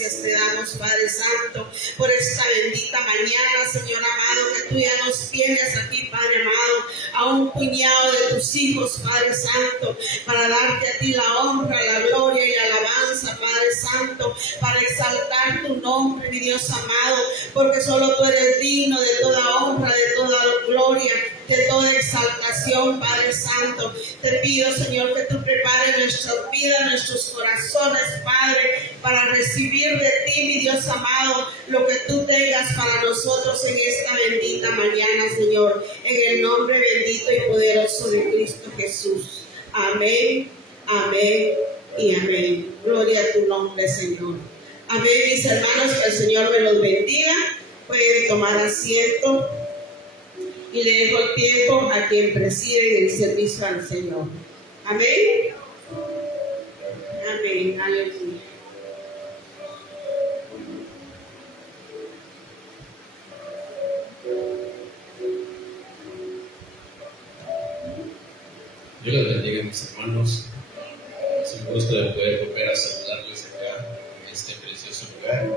gracias te damos, Padre Santo, por esta bendita mañana, Señor amado, que tú ya nos tienes aquí, Padre amado, a un puñado de tus hijos, Padre Santo, para darte a ti la honra, la gloria y la alabanza, Padre Santo, para exaltar tu nombre, mi Dios amado, porque solo tú eres digno de toda honra, de toda gloria, de toda exaltación, Padre Santo. Te pido, Señor, que tú prepares nuestras vidas, nuestros corazones, Padre, para recibir de ti, mi Dios amado, lo que tú tengas para nosotros en esta bendita mañana, Señor, en el nombre bendito y poderoso de Cristo Jesús. Amén, amén y amén. Gloria a tu nombre, Señor. Amén, mis hermanos, que el Señor me los bendiga. Pueden tomar asiento. Y le dejo el tiempo a quien preside el servicio al Señor. Amén. Amén. Aleluya. Dios les bendiga, mis hermanos. Es un gusto de poder volver a saludarles acá en este precioso lugar.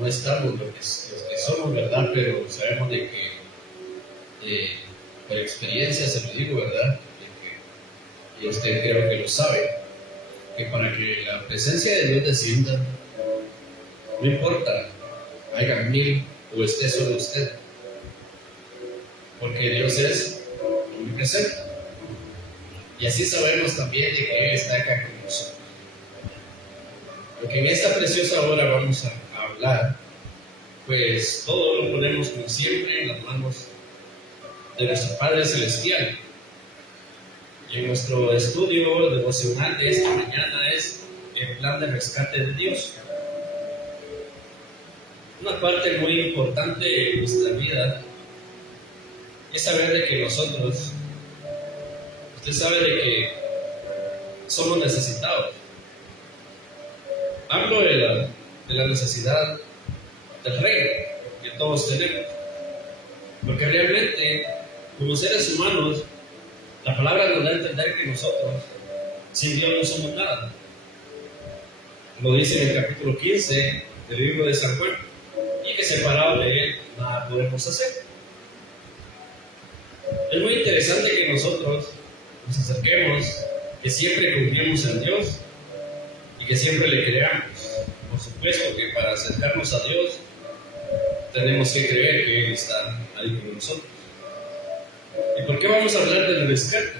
No estamos los que somos, ¿verdad? Pero sabemos de que por experiencia se lo digo, ¿verdad? Y usted creo que lo sabe, que para que la presencia de Dios descienda, no importa, haya 1000 o esté solo usted, porque Dios es omnipresente. Y así sabemos también de que Él está acá con nosotros. Porque en esta preciosa hora vamos a hablar, pues todo lo ponemos como siempre en las manos de nuestro Padre Celestial. Y en nuestro estudio devocional de esta mañana es el plan de rescate de Dios. Una parte muy importante de nuestra vida es saber de que nosotros, usted sabe de que somos necesitados. Hablo de la necesidad del reino que todos tenemos, porque realmente como seres humanos la palabra nos da a entender que nosotros sin Dios no somos nada. Lo dice en el capítulo 15 del libro de San Juan, y que separados de Él nada podemos hacer. Es muy interesante que nosotros nos acerquemos, que siempre confiemos en Dios y que siempre le creamos. Por supuesto que para acercarnos a Dios tenemos que creer que Él está ahí con nosotros. ¿Y por qué vamos a hablar del rescate?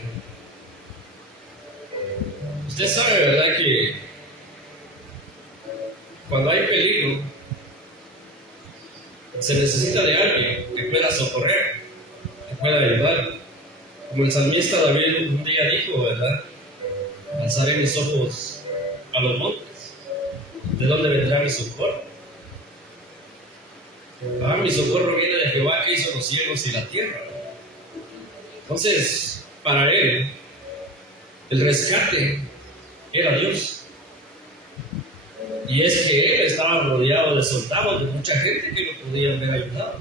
Usted sabe, ¿verdad?, que cuando hay peligro se necesita de alguien que pueda socorrer, que pueda ayudar. Como el salmista David un día dijo, ¿verdad?, alzaré mis ojos a los montes. ¿De dónde vendrá mi socorro? Mi socorro viene de Jehová, que hizo los cielos y la tierra. Entonces, para él, el rescate era Dios. Y es que él estaba rodeado de soldados, de mucha gente que lo podía haber ayudado.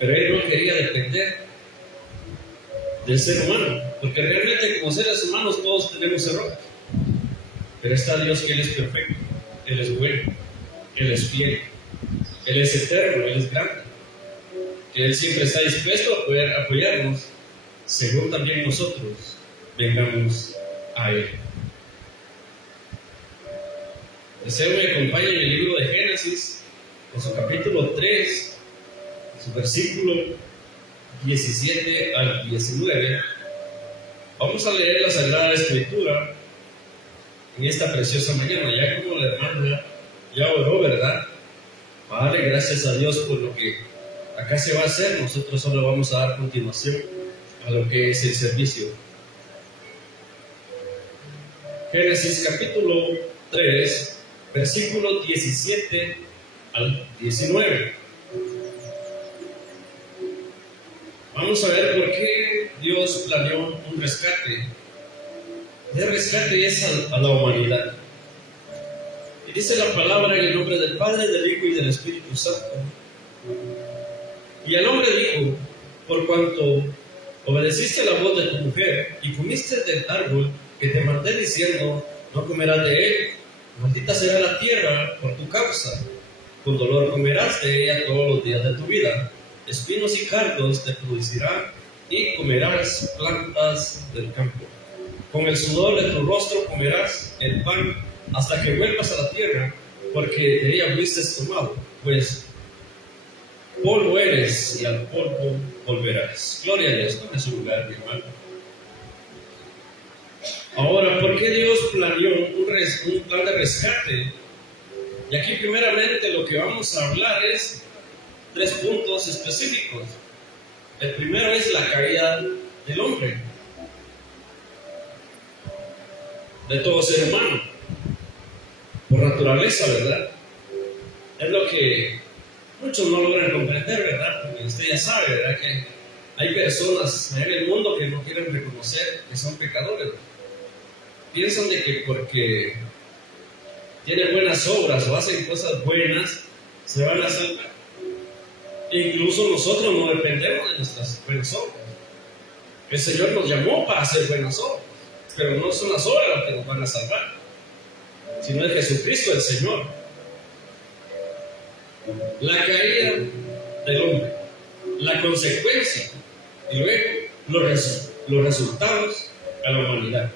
Pero él no quería depender del ser humano, porque realmente como seres humanos todos tenemos errores. Pero está Dios, que Él es perfecto, Él es bueno, Él es fiel, Él es eterno, Él es grande, que Él siempre está dispuesto a poder apoyarnos, según también nosotros vengamos a Él. Deseo me acompañe en el libro de Génesis, en su capítulo 3, en su versículo 17 al 19. Vamos a leer la Sagrada Escritura en esta preciosa mañana. Ya como la hermana ya oró, ¿verdad? Padre, gracias a Dios por lo que acá se va a hacer. Nosotros solo vamos a dar continuación a lo que es el servicio. Génesis capítulo 3, versículo 17 al 19. Vamos a ver por qué Dios planeó un rescate. El rescate es a la humanidad. Y dice la palabra en el nombre del Padre, del Hijo y del Espíritu Santo. Y el hombre dijo: por cuanto obedeciste la voz de tu mujer y comiste del árbol que te mandé diciendo, no comerás de él, Maldita será la tierra por tu causa. Con dolor comerás de ella todos los días de tu vida. Espinos y cardos te producirá y comerás plantas del campo. Con el sudor de tu rostro comerás el pan hasta que vuelvas a la tierra, porque de ella fuiste tomado, pues polvo eres y al polvo volverás. Gloria a Dios, tome su lugar, mi hermano. Ahora, ¿por qué Dios planeó un plan de rescate? Y aquí primeramente lo que vamos a hablar es 3 puntos específicos. El primero es la caída del hombre, de todo ser humano, por naturaleza, ¿verdad? Es lo que muchos no logran comprender, ¿verdad? Porque usted ya sabe, ¿verdad? Que hay personas en el mundo que no quieren reconocer que son pecadores. Piensan de que porque tienen buenas obras o hacen cosas buenas, se van a salvar. E incluso nosotros no dependemos de nuestras buenas obras. El Señor nos llamó para hacer buenas obras, pero no son las obras las que nos van a salvar, sino es Jesucristo el Señor. La caída del hombre, la consecuencia y luego los resultados a la humanidad.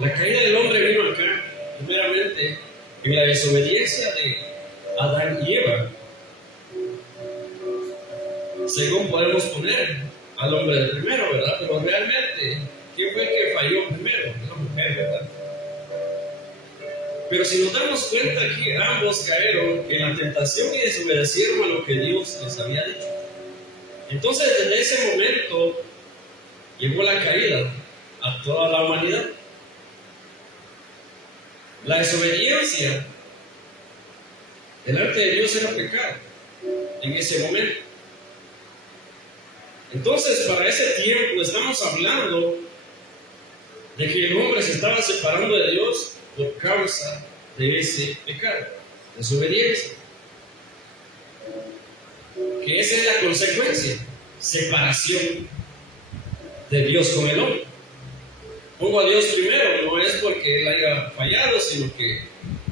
La caída del hombre vino acá, primeramente, en la desobediencia de Adán y Eva. Según podemos poner al hombre de primero, ¿verdad? Pero realmente, ¿quién fue el que falló primero? La mujer, ¿verdad? Pero si nos damos cuenta que ambos cayeron en la tentación y desobedecieron a lo que Dios les había dicho. Entonces, desde ese momento, llegó la caída a toda la humanidad. La desobediencia delante de Dios era pecado en ese momento. Entonces, para ese tiempo estamos hablando de que el hombre se estaba separando de Dios por causa de ese pecado, desobediencia. Que esa es la consecuencia, separación de Dios con el hombre. Pongo a Dios primero, no es porque Él haya fallado, sino que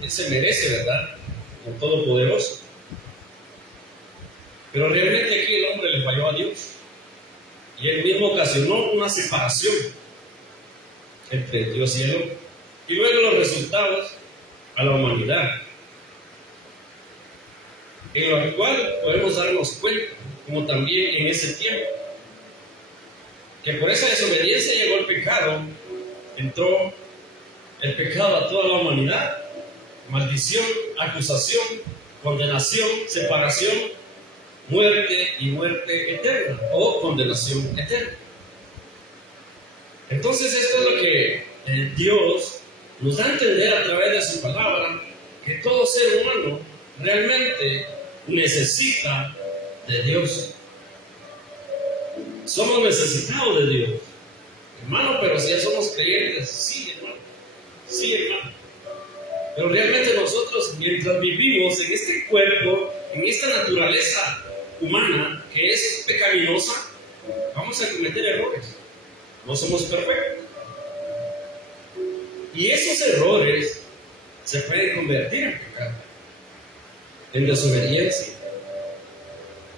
Él se merece, ¿verdad? El Todopoderoso. Pero realmente aquí el hombre le falló a Dios. Y Él mismo ocasionó una separación entre Dios y el hombre. Y luego los resultados a la humanidad. En lo cual podemos darnos cuenta, como también en ese tiempo, que por esa desobediencia llegó el pecado. Entró el pecado a toda la humanidad, maldición, acusación, condenación, separación, muerte y muerte eterna o condenación eterna. Entonces esto es lo que Dios nos da a entender a través de su palabra, que todo ser humano realmente necesita de Dios. Somos necesitados de Dios. Hermano, pero si ya somos creyentes, sí, hermano. Sí, hermano. Pero realmente nosotros, mientras vivimos en este cuerpo, en esta naturaleza humana que es pecaminosa, vamos a cometer errores. No somos perfectos. Y esos errores se pueden convertir en pecado, en desobediencia,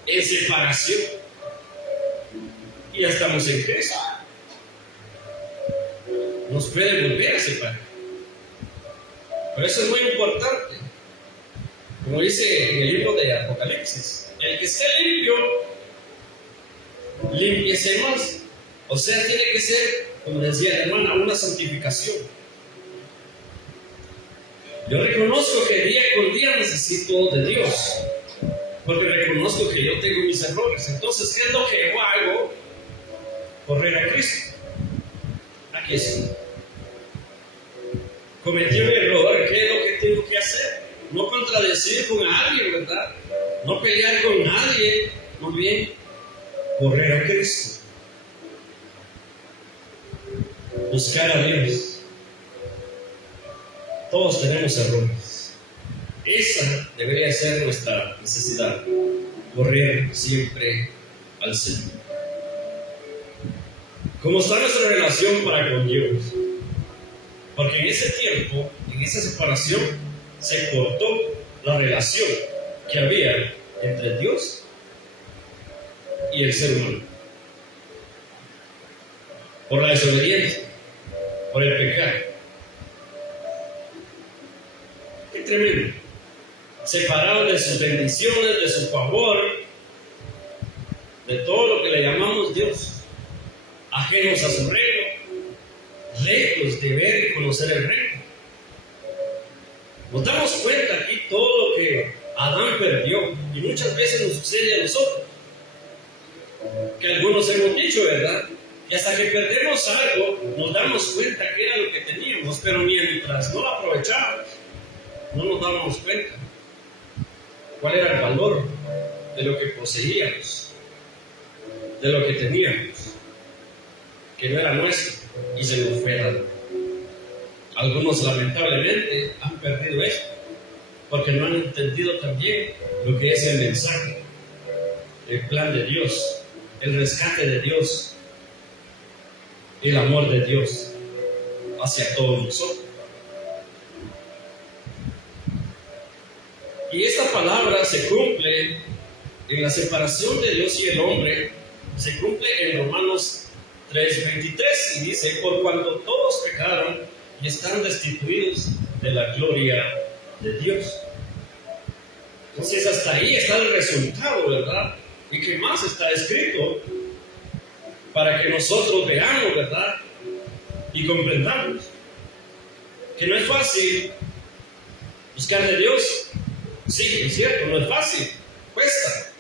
en separación. Y ya estamos en Cristo. Nos puede volver a separar. Por eso es muy importante, como dice en el libro de Apocalipsis, el que esté limpio, límpiese más. O sea, tiene que ser, como decía la hermana, una santificación. Yo reconozco que día con día necesito de Dios, porque reconozco que yo tengo mis errores. Entonces, ¿qué es lo que yo hago? Correr a Cristo. Aquí estoy. Cometí un error, ¿qué es lo que tengo que hacer? No contradecir con alguien, ¿verdad? No pelear con nadie, más bien correr a Cristo. Buscar a Dios. Todos tenemos errores. Esa debería ser nuestra necesidad, correr siempre al Señor. ¿Cómo está nuestra relación para con Dios? Porque en ese tiempo, en esa separación, se cortó la relación que había entre Dios y el ser humano. Por la desobediencia, por el pecado. Qué tremendo. Separados de sus bendiciones, de su favor, de todo lo que le llamamos Dios, ajenos a su reino, lejos de ver y conocer el reino. Nos damos cuenta aquí todo lo que Adán perdió, y muchas veces nos sucede a nosotros, que algunos hemos dicho, ¿verdad? Y hasta que perdemos algo, nos damos cuenta que era lo que teníamos, pero mientras no lo aprovechábamos, no nos dábamos cuenta cuál era el valor de lo que poseíamos, de lo que teníamos, que no era nuestro y se nos fue dado. Algunos lamentablemente han perdido esto porque no han entendido también lo que es el mensaje, el plan de Dios, el rescate de Dios, el amor de Dios hacia todos nosotros. Y esta palabra se cumple en la separación de Dios y el hombre, se cumple en Romanos 3:23, y dice: por cuanto todos pecaron y están destituidos de la gloria de Dios. Entonces hasta ahí está el resultado, ¿verdad? Y que más está escrito para que nosotros veamos, ¿verdad? Y comprendamos que no es fácil buscar de Dios. Sí, es cierto, no es fácil, cuesta,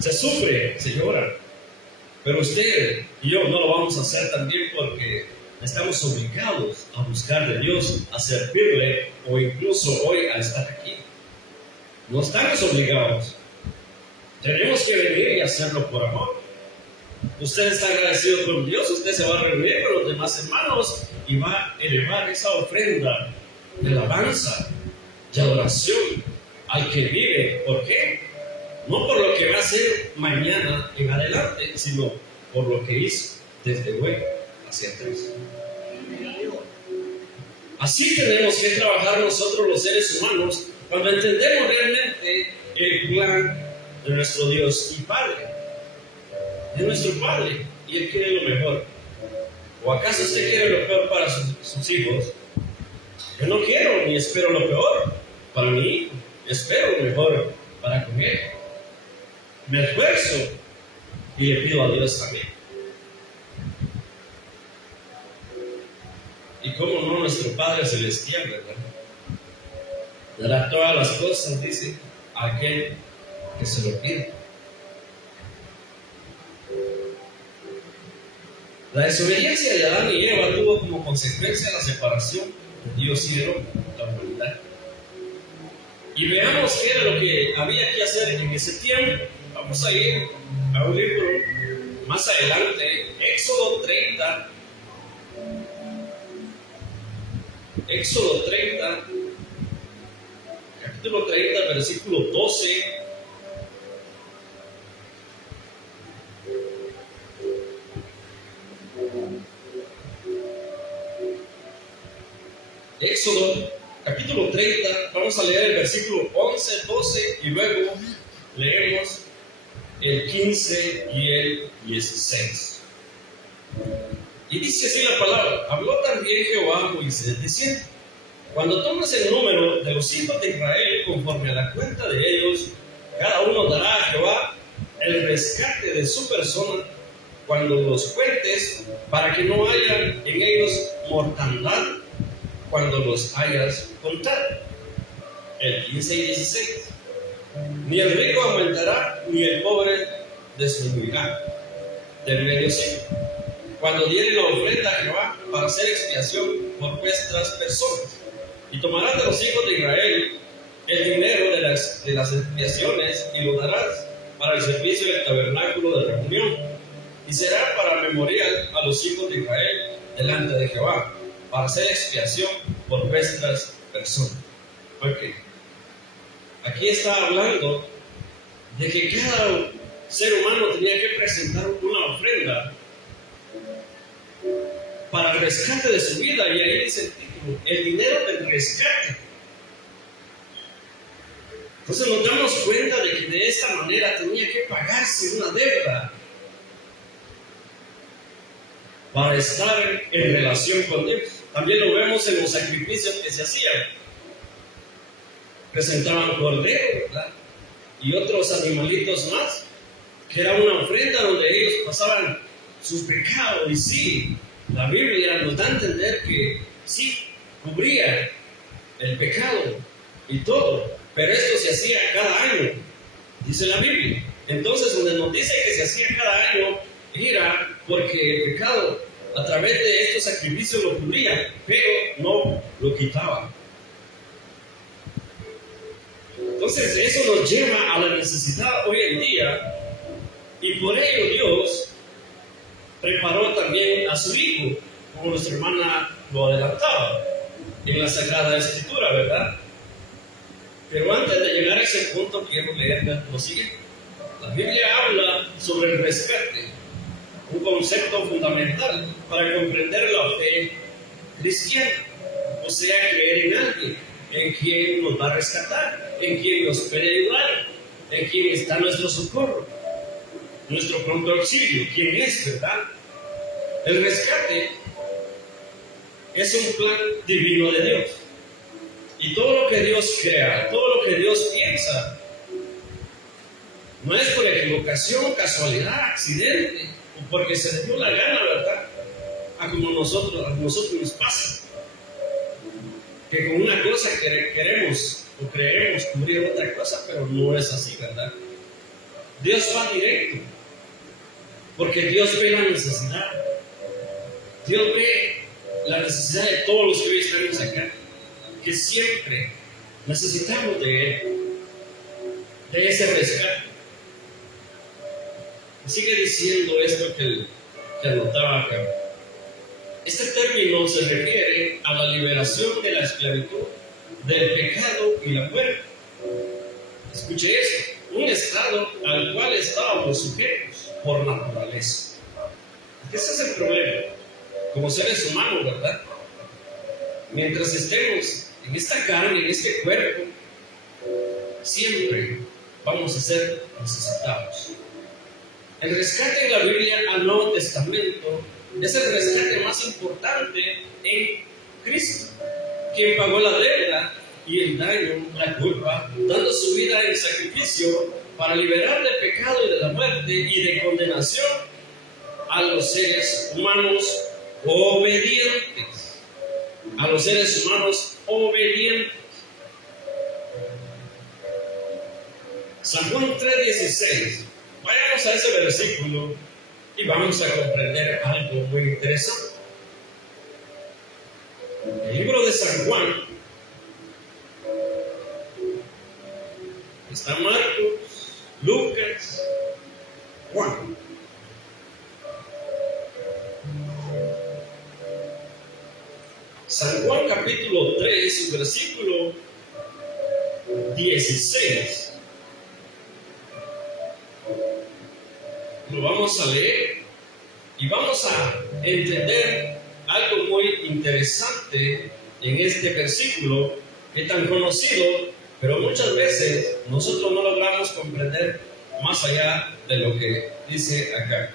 se sufre, se llora, pero usted y yo no lo vamos a hacer también porque estamos obligados a buscar de Dios, a servirle, o incluso hoy a estar aquí. No estamos obligados, tenemos que venir y hacerlo por amor. Usted está agradecido con Dios, usted se va a reunir con los demás hermanos y va a elevar esa ofrenda de alabanza, de adoración al que vive. ¿Por qué? No por lo que va a hacer mañana en adelante, sino por lo que hizo desde luego hacia atrás. Así tenemos que trabajar nosotros los seres humanos cuando entendemos realmente el plan de nuestro Dios y Padre. Es nuestro Padre y Él quiere lo mejor. ¿O acaso usted quiere lo peor para sus hijos? Yo no quiero ni espero lo peor para mi hijo. Espero lo mejor para con él. Me esfuerzo y le pido a Dios también. Y cómo no, nuestro Padre Celestial, ¿verdad? Dará todas las cosas, dice, a aquel que se lo pide. La desobediencia de Adán y Eva tuvo como consecuencia la separación de Dios y del hombre, la humanidad. Y veamos qué era lo que había que hacer en ese tiempo. Vamos a ir a un libro más adelante, Éxodo 30. Éxodo 30, capítulo 30, versículo 12. Éxodo capítulo 30, vamos a leer el versículo 11, 12 y luego leemos el 15 y el 16. Y dice así la palabra: habló también Jehová a Moisés diciendo: cuando tomes el número de los hijos de Israel conforme a la cuenta de ellos, cada uno dará a Jehová el rescate de su persona cuando los cuentes, para que no haya en ellos mortandad cuando los hayas contado. El 15 y 16. Ni el rico aumentará, ni el pobre disminuirá del medio siglo, cuando dieren la ofrenda a Jehová para hacer expiación por vuestras personas. Y tomarás de los hijos de Israel el dinero de las expiaciones y lo darás para el servicio del tabernáculo de reunión, y será para memorial a los hijos de Israel delante de Jehová, para hacer expiación por vuestras personas. Okay. Aquí está hablando de que cada ser humano tenía que presentar una ofrenda para el rescate de su vida, y ahí dice el título, el dinero del rescate. Entonces nos damos cuenta de que de esta manera tenía que pagarse una deuda para estar en relación con Dios. También lo vemos en los sacrificios que se hacían. Presentaban cordero, ¿verdad? Y otros animalitos más, que era una ofrenda donde ellos pasaban sus pecados. Y sí, la Biblia nos da a entender que sí, cubría el pecado y todo, pero esto se hacía cada año, dice la Biblia. Entonces, donde nos dice que se hacía cada año, era porque el pecado a través de estos sacrificios lo cubría, pero no lo quitaba. Entonces, eso nos lleva a la necesidad hoy en día, y por ello Dios preparó también a su Hijo, como nuestra hermana lo adelantaba en la Sagrada Escritura, ¿verdad? Pero antes de llegar a ese punto, quiero leer lo siguiente. La Biblia habla sobre el rescate, un concepto fundamental para comprender la fe cristiana, o sea, creer en alguien, en quien nos va a rescatar, en quien nos puede ayudar, en quien está nuestro socorro, nuestro pronto auxilio, quien es, ¿verdad? El rescate es un plan divino de Dios. Y todo lo que Dios crea, todo lo que Dios piensa, no es por equivocación, casualidad, accidente, o porque se le dio la gana, ¿verdad? A nosotros nos pasa. Que con una cosa queremos o creemos cubrir otra cosa, pero no es así, ¿verdad? Dios va directo, porque Dios ve la necesidad. Dios ve la necesidad de todos los que hoy estamos acá, que siempre necesitamos de Él, de ese rescate. Sigue diciendo esto que anotaba acá. Este término se refiere a la liberación de la esclavitud, del pecado y la muerte. Escuche eso, un estado al cual estábamos sujetos por naturaleza. Ese es el problema, como seres humanos, ¿verdad? Mientras estemos en esta carne, en este cuerpo, siempre vamos a ser necesitados. El rescate en la Biblia al Nuevo Testamento es el rescate más importante en Cristo, quien pagó la deuda y el daño, la culpa, dando su vida en sacrificio para liberar del pecado y de la muerte y de condenación a los seres humanos obedientes. A los seres humanos obedientes. San Juan 3:16. Vayamos a ese versículo y vamos a comprender algo muy interesante. El libro de San Juan está Marcos, Lucas, Juan. San Juan capítulo 3, versículo 16. Lo vamos a leer y vamos a entender algo muy interesante en este versículo, que es tan conocido, pero muchas veces nosotros no logramos comprender más allá de lo que dice acá.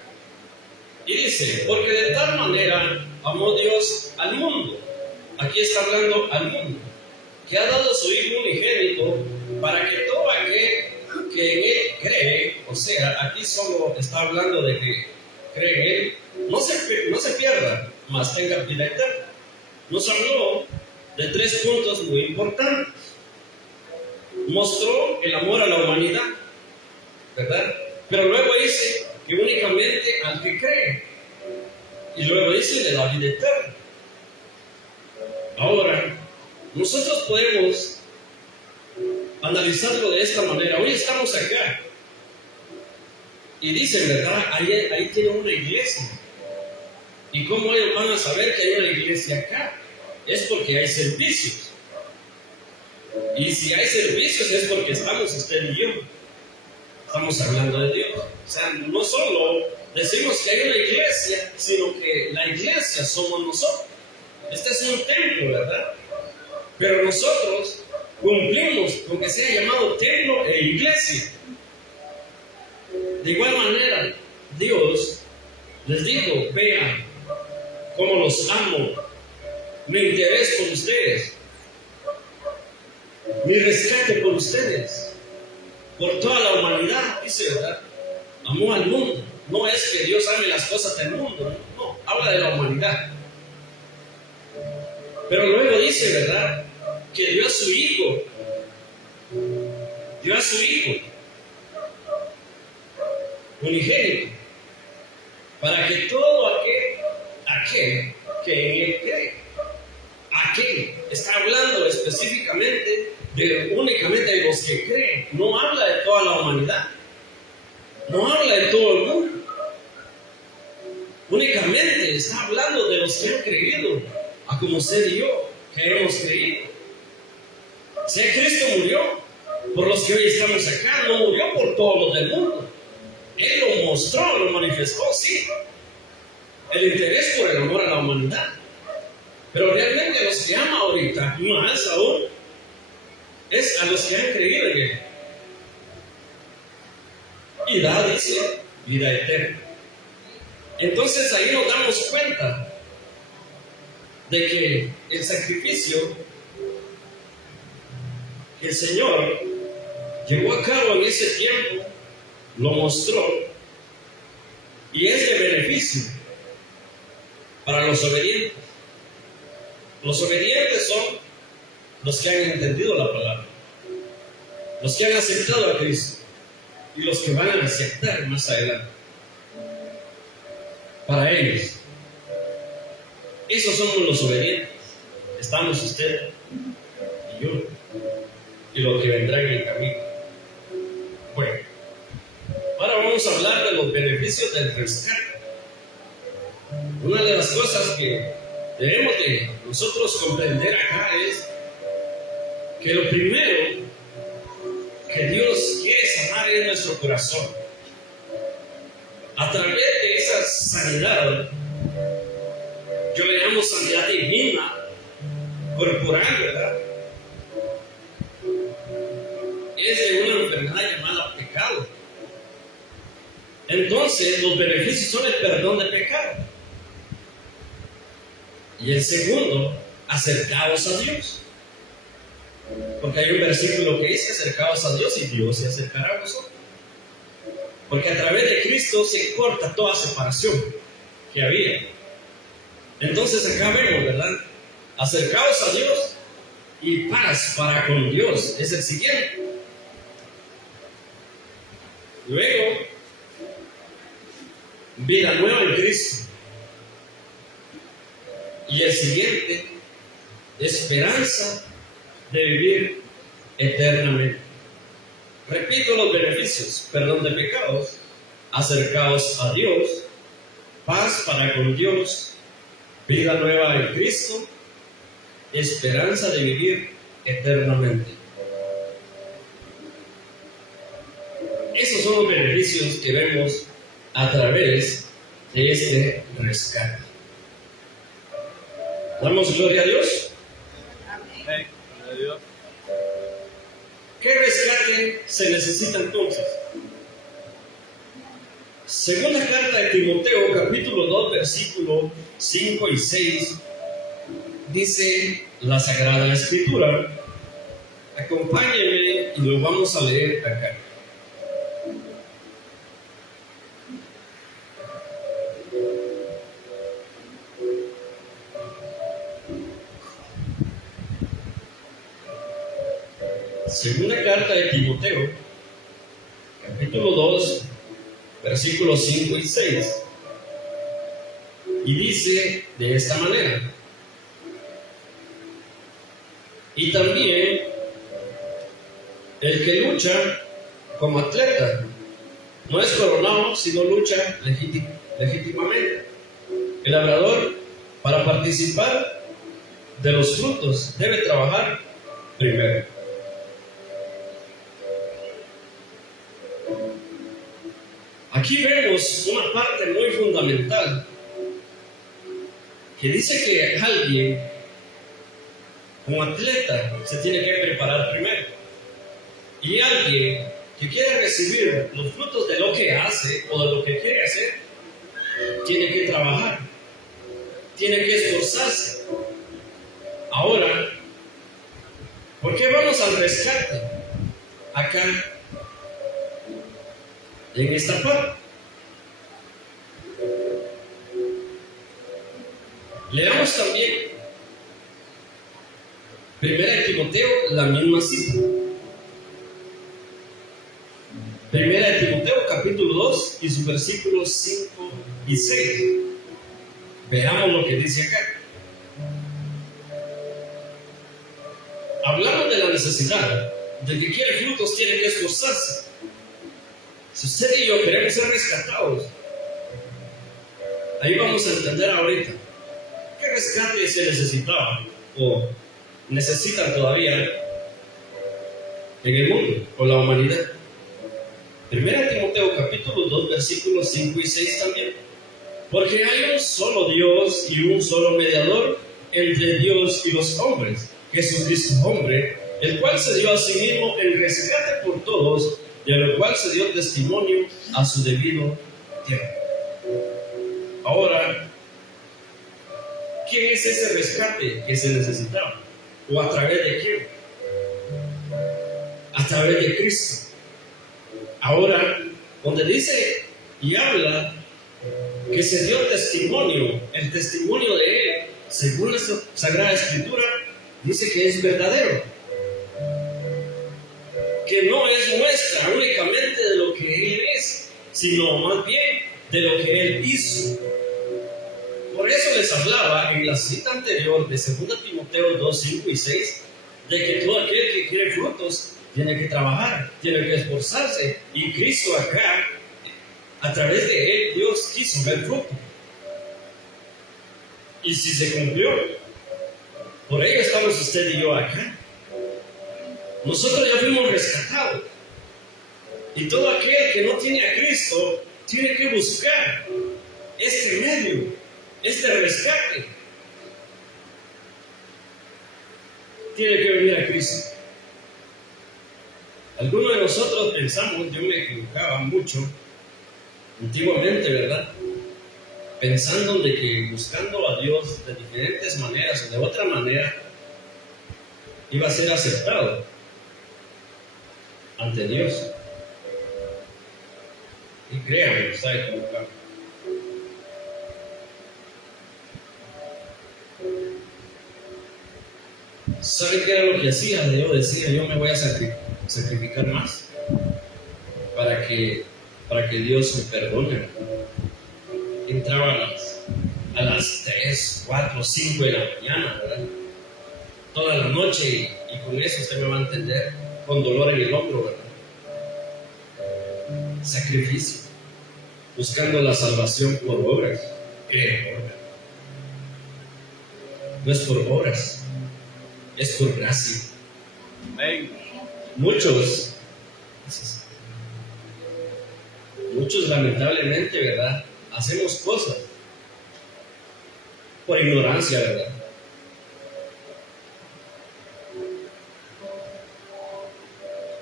Y dice, porque de tal manera amó Dios al mundo. Aquí está hablando al mundo, que ha dado su Hijo unigénito para que todo aquel que en Él cree, o sea, aquí solo está hablando de que cree en Él, no se pierda, mas tenga vida eterna. Nos habló de 3 puntos muy importantes. Mostró el amor a la humanidad, ¿verdad? Pero luego dice que únicamente al que cree. Y luego dice de la vida eterna. Ahora, nosotros podemos analizarlo de esta manera. Hoy estamos acá y dicen, ¿verdad? Ahí tiene una iglesia. ¿Y cómo ellos van a saber que hay una iglesia acá? Es porque hay servicios. Y si hay servicios es porque estamos usted y yo. Estamos hablando de Dios. O sea, no solo decimos que hay una iglesia, sino que la iglesia somos nosotros. Este es un templo, ¿verdad? Pero nosotros cumplimos con que sea llamado templo e iglesia. De igual manera, Dios les dijo: vean cómo los amo, mi interés por ustedes, mi rescate por ustedes, por toda la humanidad, dice, ¿verdad? Amó al mundo. No es que Dios ame las cosas del mundo, no, habla de la humanidad. Pero luego dice, ¿verdad?, que dio a su hijo unigénito, para que todo aquel que en él cree, aquel, está hablando específicamente únicamente de los que creen, no habla de toda la humanidad, no habla de todo el mundo, únicamente está hablando de los que han creído, a como usted y yo, que hemos creído. Si Cristo murió por los que hoy estamos acá, no murió por todos los del mundo. Él lo mostró, lo manifestó, sí, el interés por el amor a la humanidad. Pero realmente a los que ama ahorita, más aún, es a los que han creído en Él. Y da, dice, vida eterna. Entonces ahí nos damos cuenta de que el sacrificio que el Señor llevó a cabo en ese tiempo, lo mostró, y es de beneficio para los obedientes. Los obedientes son los que han entendido la palabra, los que han aceptado a Cristo y los que van a aceptar más adelante. Para ellos, esos somos los obedientes. Estamos usted y yo, y lo que vendrá en el camino. Bueno, ahora vamos a hablar de los beneficios del rescate. Una de las cosas que debemos de nosotros comprender acá es que lo primero que Dios quiere sanar es nuestro corazón. A través de esa sanidad, yo le llamo sanidad divina, corporal, ¿verdad?, es de una enfermedad llamada pecado. Entonces, los beneficios son el perdón de pecado. Y el segundo, acercaos a Dios. Porque hay un versículo que dice: acercaos a Dios y Dios se acercará a vosotros. Porque a través de Cristo se corta toda separación que había. Entonces acá vemos, ¿verdad? Acercaos a Dios y paz para con Dios es el siguiente. Luego, vida nueva en Cristo. Y el siguiente, esperanza de vivir eternamente. Repito los beneficios: perdón de pecados, acercaos a Dios, paz para con Dios, vida nueva en Cristo, esperanza de vivir eternamente. Esos son los beneficios que vemos a través de este rescate. ¿Damos gloria a Dios? Amén. Gloria a Dios. ¿Qué rescate se necesita entonces? Segunda carta de Timoteo, capítulo 2, versículo 5 y 6, dice la Sagrada Escritura. Acompáñenme y lo vamos a leer acá. Segunda carta de Timoteo, capítulo 2, versículos 5 y 6. Y dice de esta manera: y también el que lucha como atleta no es coronado, sino lucha legítimamente. El labrador, para participar de los frutos, debe trabajar primero. Aquí vemos una parte muy fundamental que dice que alguien como atleta se tiene que preparar primero, y alguien que quiere recibir los frutos de lo que hace o de lo que quiere hacer tiene que trabajar, tiene que esforzarse. Ahora, ¿por qué vamos al rescate? Acá, en esta parte. Leamos también Primera de Timoteo, la misma cita. Primera de Timoteo, capítulo 2, y sus versículos 5 y 6. Veamos lo que dice acá. Hablamos de la necesidad de que quiere frutos, tiene que esforzarse. Si usted y yo queremos ser rescatados, ahí vamos a entender ahorita qué rescate se necesitaba o necesitan todavía en el mundo o la humanidad. Primera Timoteo capítulo 2 versículos 5 y 6 también. Porque hay un solo Dios y un solo mediador entre Dios y los hombres, Jesucristo hombre, el cual se dio a sí mismo el rescate por todos, y a lo cual se dio testimonio a su debido tiempo. Ahora, ¿quién es ese rescate que se necesitaba? ¿O a través de quién? A través de Cristo. Ahora, donde dice y habla que se dio testimonio, el testimonio de Él, según la Sagrada Escritura, dice que es verdadero, que no es muestra únicamente de lo que Él es, sino más bien de lo que Él hizo. Por eso les hablaba en la cita anterior de 2 Timoteo 2, 5 y 6, de que todo aquel que quiere frutos tiene que trabajar, tiene que esforzarse, y Cristo acá, a través de Él, Dios quiso ver fruto. Y si se cumplió, por ello estamos usted y yo acá. Nosotros ya fuimos rescatados. Y todo aquel que no tiene a Cristo tiene que buscar este medio, este rescate. Tiene que venir a Cristo. Algunos de nosotros pensamos, yo me equivocaba mucho antiguamente, ¿verdad? Pensando de que buscando a Dios de diferentes maneras o de otra manera iba a ser aceptado ante Dios. Y créanme, está equivocado. ¿Sabe qué era lo que hacía? Yo decía, yo me voy a sacrificar más para que Dios me perdone. Entraba a las 3, 4, 5 de la mañana, ¿verdad? Toda la noche, y con eso usted me va a entender, con dolor en el hombro, ¿verdad? Sacrificio, buscando la salvación por obras, creo. No es por obras, es por gracia. Amén. Muchos lamentablemente, ¿verdad? Hacemos cosas por ignorancia, ¿verdad?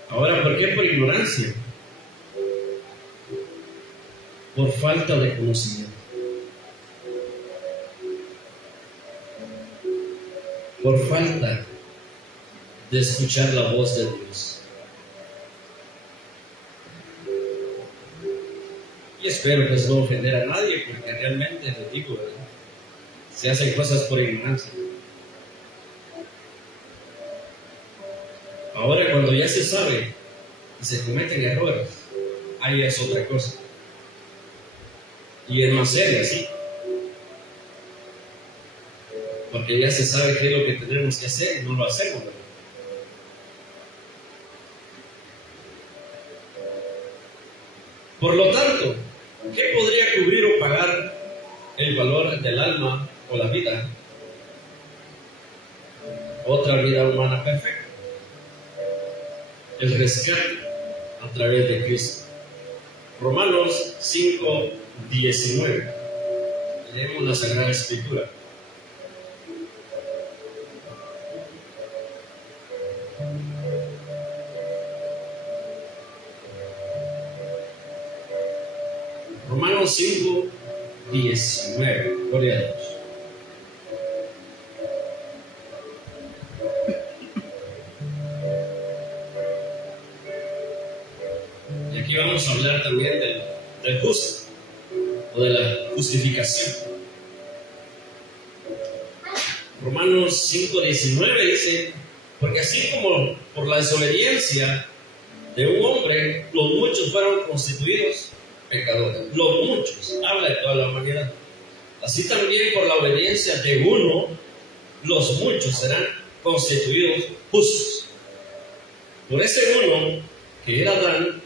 Ahora, ¿por qué por ignorancia? Por falta de conocimiento. Por falta de escuchar la voz de Dios. Y espero que eso no ofenda a nadie, porque realmente les digo, ¿verdad? Se hacen cosas por ignorancia. Ahora, cuando ya se sabe y se cometen errores, ahí es otra cosa. Y es más serio, ¿sí? Porque ya se sabe qué es lo que tenemos que hacer y no lo hacemos, ¿verdad? Por lo tanto, ¿qué podría cubrir o pagar el valor del alma o la vida? Otra vida humana perfecta. El rescate a través de Cristo. Romanos 5:19. Leemos la Sagrada Escritura. Romanos 5:19. Gloria a Dios. Y aquí vamos a hablar también del justo, o de la justificación. Romanos 5:19 dice: porque así como por la desobediencia de un hombre los muchos fueron constituidos pecadores, los muchos, habla de toda la humanidad, así también por la obediencia de uno los muchos serán constituidos justos. Por ese uno que era Adán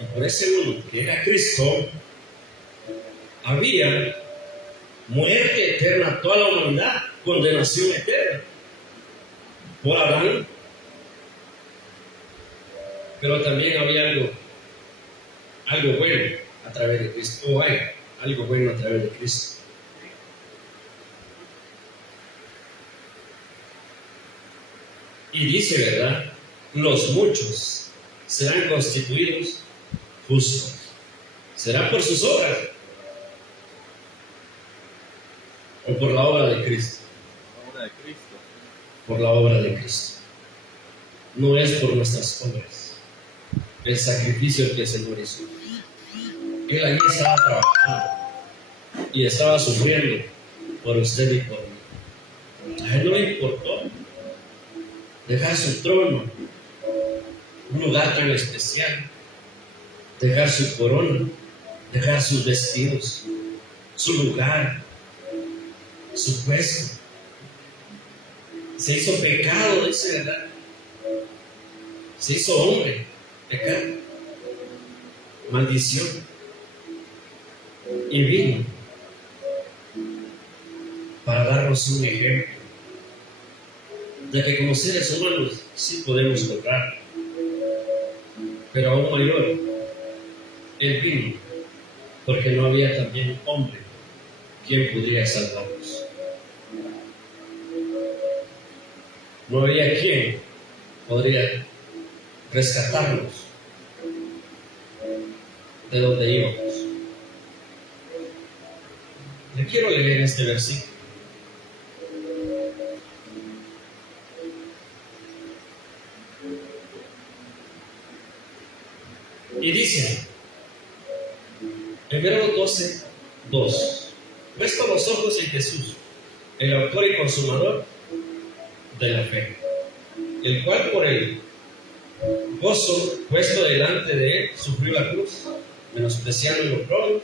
y por ese uno que era Cristo había muerte eterna a toda la humanidad, condenación eterna por Adán, pero también había algo bueno a través de Cristo, o hay algo bueno a través de Cristo. Y dice, ¿verdad? Los muchos serán constituidos justos. ¿Será por sus obras o por la obra de Cristo? La obra de Cristo. Por la obra de Cristo. No es por nuestras obras. El sacrificio que el Señor hizo. Él allí estaba trabajando y estaba sufriendo por usted y por mí. A Él no le importó dejar su trono, un lugar tan especial, dejar su corona, dejar sus vestidos, su lugar, su puesto. Se hizo pecado, dice, ¿verdad? Se hizo hombre, pecado, maldición. Y vino para darnos un ejemplo de que como seres humanos sí podemos lograr, pero aún mayor, Él vino porque no había también hombre quien pudiera salvarnos. No había quien podría rescatarnos de donde íbamos. Le quiero leer este versículo. Y dice, Hebreos 12:2: puesto los ojos en Jesús, el autor y consumador de la fe, el cual por el gozo puesto delante de él sufrió la cruz, menospreciando el oprobio,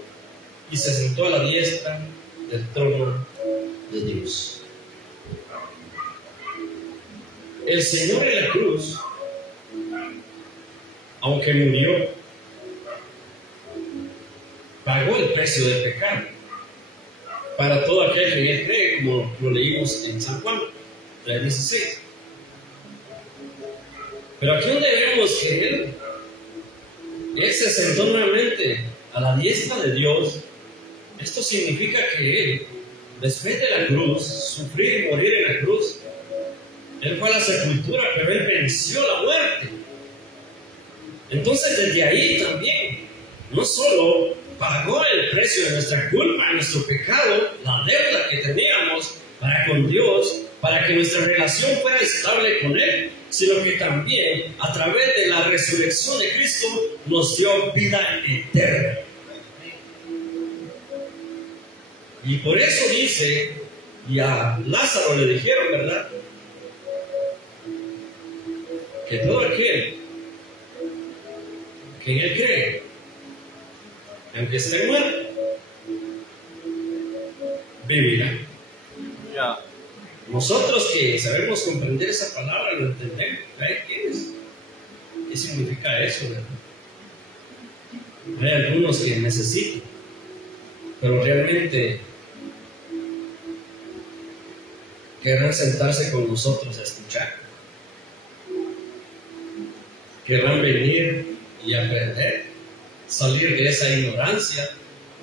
y se sentó a la diestra del trono de Dios. El Señor en la cruz, aunque murió, pagó el precio del pecado para todo aquel que en Él cree, como lo leímos en San Juan 3:16. Pero aquí donde vemos que Él se sentó nuevamente a la diestra de Dios, esto significa que Él, después de la cruz, sufrir y morir en la cruz, Él fue a la sepultura, pero Él venció la muerte. Entonces desde ahí también, no solo pagó el precio de nuestra culpa, de nuestro pecado, la deuda que teníamos para con Dios, para que nuestra relación fuera estable con Él, sino que también a través de la resurrección de Cristo nos dio vida eterna. Y por eso dice, y a Lázaro le dijeron, ¿verdad?, que todo aquel que en Él cree, aunque esté muerto, vivirá. Ya. Nosotros que sabemos comprender esa palabra, lo entendemos. ¿Qué significa eso, verdad? Hay algunos que necesitan, pero realmente querrán sentarse con nosotros a escuchar. Querrán venir y aprender salir de esa ignorancia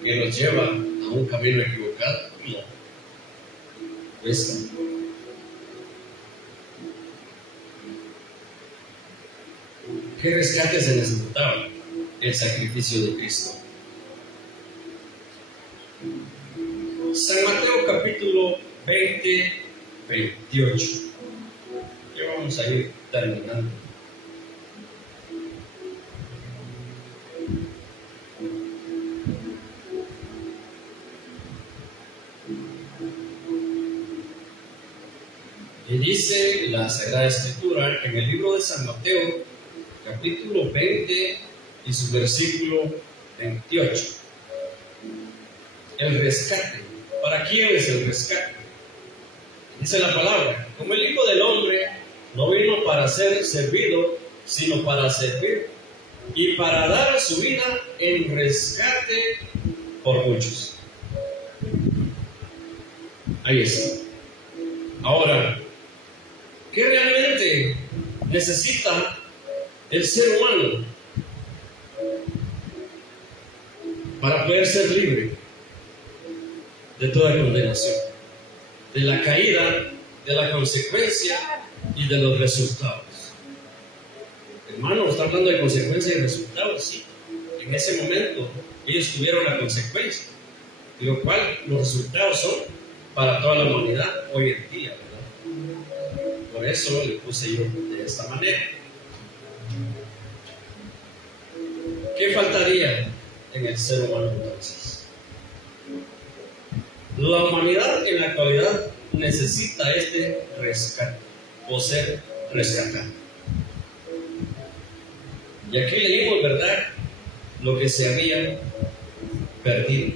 que nos lleva a un camino equivocado. No. Cuesta. ¿Qué rescate se necesitaba? El sacrificio de Cristo. San Mateo capítulo 20, 28. Ya vamos a ir terminando. Y dice la Sagrada Escritura en el libro de San Mateo, capítulo 20 y su versículo 28. El rescate. ¿Para quién es el rescate? Dice la palabra, como el Hijo del Hombre no vino para ser servido, sino para servir y para dar su vida en rescate por muchos. Ahí está. Ahora, ¿qué realmente necesita el ser humano para poder ser libre de toda condenación, de la caída, de la consecuencia y de los resultados? Hermano, está hablando de consecuencias y resultados, sí. En ese momento ellos tuvieron la consecuencia, y lo cual los resultados son para toda la humanidad hoy en día, ¿verdad? Por eso le puse yo de esta manera. ¿Qué faltaría en el ser humano entonces? La humanidad en la actualidad necesita este rescate o ser rescatado. Y aquí leímos, ¿verdad?, lo que se había perdido.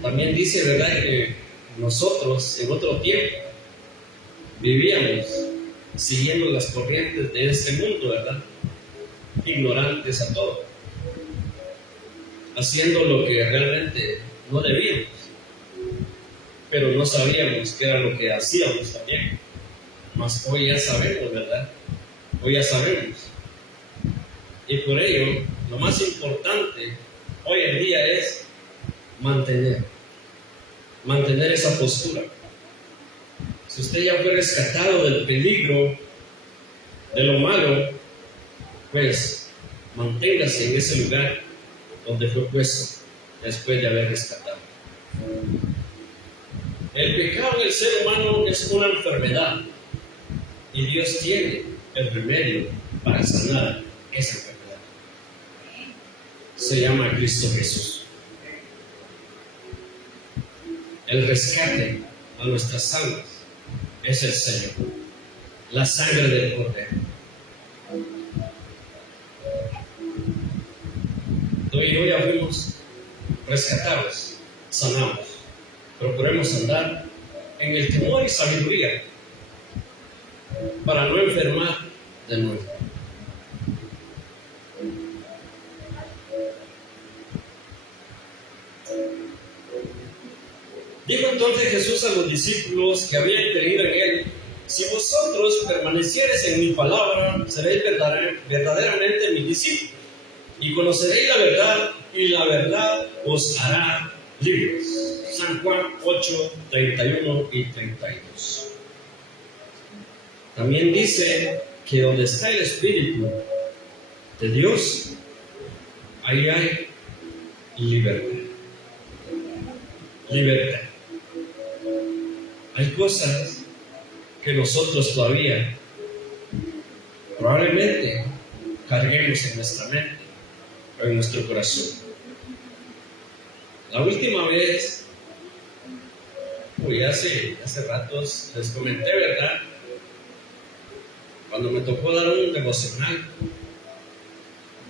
También dice, ¿verdad?, que nosotros en otro tiempo vivíamos siguiendo las corrientes de este mundo, ¿verdad?, ignorantes a todo, haciendo lo que realmente no debíamos, pero no sabíamos qué era lo que hacíamos también. Mas hoy ya sabemos, ¿verdad? Hoy ya sabemos. Y por ello, lo más importante hoy en día es mantener esa postura. Si usted ya fue rescatado del peligro, de lo malo, pues manténgase en ese lugar donde fue puesto después de haber rescatado. El pecado del ser humano es una enfermedad y Dios tiene el remedio para sanar esa enfermedad. Se llama Cristo Jesús. El rescate a nuestras almas es el Señor, la sangre del Cordero. Tú y yo ya fuimos rescatados, sanados. Procuremos andar en el temor y sabiduría para no enfermar de nuevo. Dijo entonces Jesús a los discípulos que habían creído en él: si vosotros permaneciereis en mi palabra, seréis verdaderamente mis discípulos, y conoceréis la verdad, y la verdad os hará libres. San Juan 8, 31 y 32. También dice que donde está el Espíritu de Dios, ahí hay libertad. Libertad. Hay cosas que nosotros todavía probablemente carguemos en nuestra mente o en nuestro corazón. La última vez, hace ratos les comenté, ¿verdad?, cuando me tocó dar un devocional,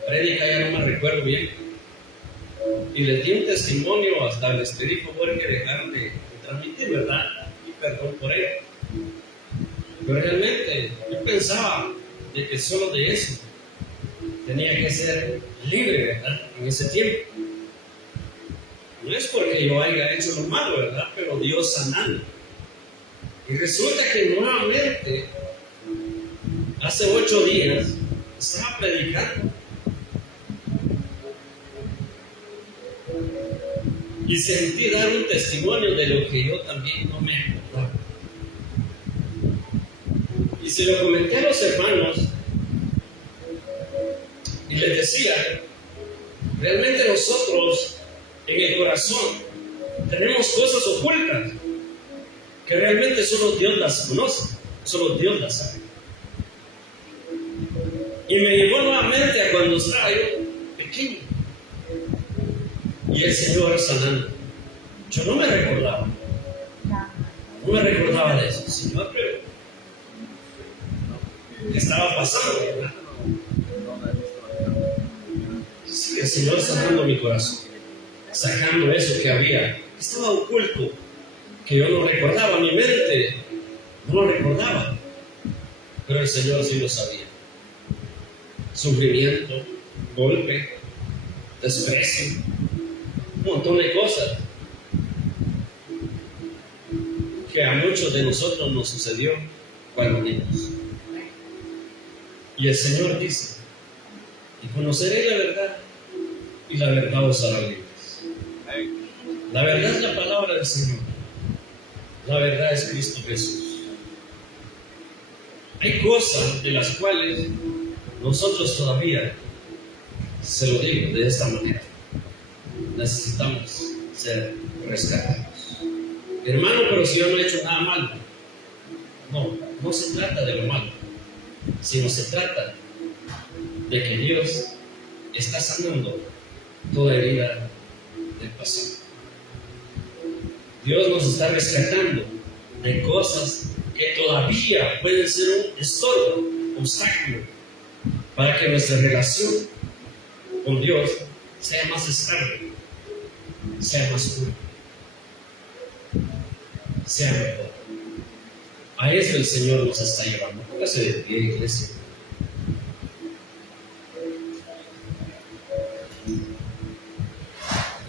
prédica, ya no me recuerdo bien, y les di un testimonio, hasta les pedí favor que dejaran de transmitir, ¿verdad?, y perdón por ello. Pero realmente yo pensaba de que solo de eso tenía que ser libre, ¿verdad?, en ese tiempo. No es porque yo haya hecho lo malo, ¿verdad?, pero Dios sanando. Y resulta que nuevamente, hace 8 días, estaba predicando. Y sentí dar un testimonio de lo que yo también no me acordaba. Y se lo comenté a los hermanos y les decía, realmente nosotros en el corazón tenemos cosas ocultas que realmente solo Dios las conoce, solo Dios las sabe. Y me llevó nuevamente a cuando estaba yo pequeño y el Señor sanando. Yo no me recordaba de eso, Señor, pero ¿qué estaba pasando? ¿Verdad? Sí, el Señor sanando mi corazón, sacando eso que había, que estaba oculto, que yo no recordaba, mi mente no lo recordaba, pero el Señor sí lo sabía. Sufrimiento, golpe, desprecio, un montón de cosas que a muchos de nosotros nos sucedió cuando niños. Y el Señor dice, y conoceréis la verdad, y la verdad os hará libres. La verdad es la palabra del Señor. La verdad es Cristo Jesús. Hay cosas de las cuales nosotros todavía, se lo digo de esta manera, necesitamos ser rescatados. Hermano, pero si yo no he hecho nada malo. No se trata de lo malo, sino se trata de que Dios está sanando toda herida del pasado. Dios nos está rescatando de cosas que todavía pueden ser un estorbo, obstáculo, para que nuestra relación con Dios sea más estable, sea más pura, sea mejor. A eso el Señor nos está llevando. Póngase de pie, iglesia.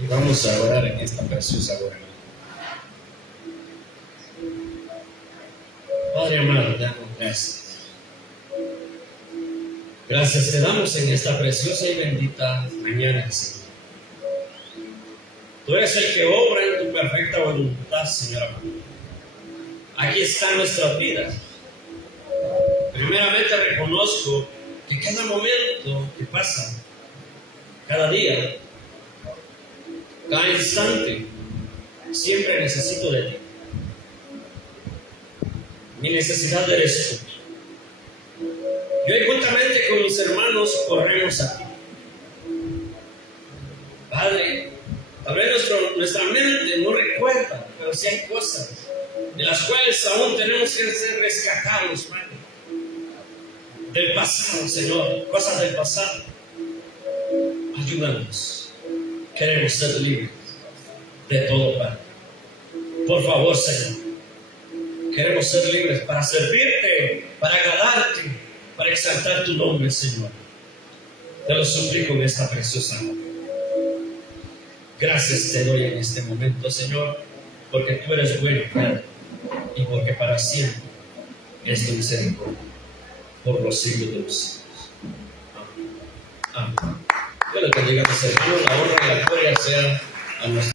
Y vamos a orar en esta preciosa hora. Padre amado, te damos gracias. Gracias te damos en esta preciosa y bendita mañana, Señor. Tú eres el que obra en tu perfecta voluntad, Señor amado. Aquí están nuestras vidas. Primeramente reconozco que cada momento que pasa, cada día, cada instante, siempre necesito de ti. Mi necesidad eres tú. Yo juntamente con mis hermanos corremos a ti. Padre, tal vez nuestra mente no recuerda, pero sí hay cosas de las cuales aún tenemos que ser rescatados, Padre. Del pasado, Señor, cosas del pasado. Ayúdanos. Queremos ser libres de todo, Padre. Por favor, Señor. Queremos ser libres para servirte, para agradarte, para exaltar tu nombre, Señor. Te lo suplico en esta preciosa hora. Gracias te doy en este momento, Señor, porque tú eres bueno, Padre, y porque para siempre es tu misericordia, por los siglos de los siglos. Amén. Amén. Dios les bendiga, mis hermanos. La honra y la gloria sea a nuestro